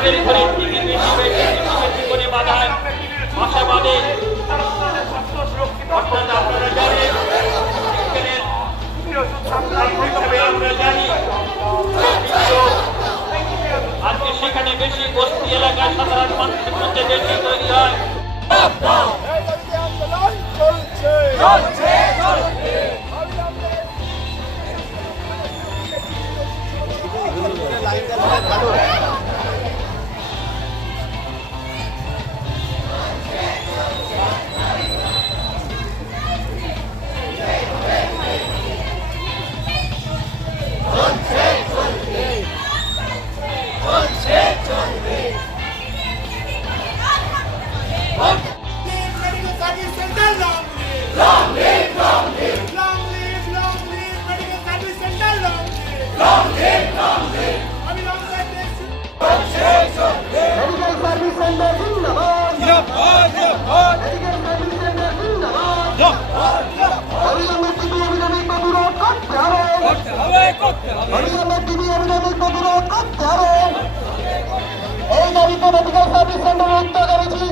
আগের ঘরে থেকে বেশি বেশি বেশি বেশি করে বাধায় আশাবাদে অর্থাৎ আপনারা জানেন আমরা জানি আজকে সেখানে বেশি বস্তি এলাকায় সাধারণ মানুষের মধ্যে বেশি তৈরি হয়। এই দাবিতে মেডিকেল সার্ভিস সেন্টার ছিল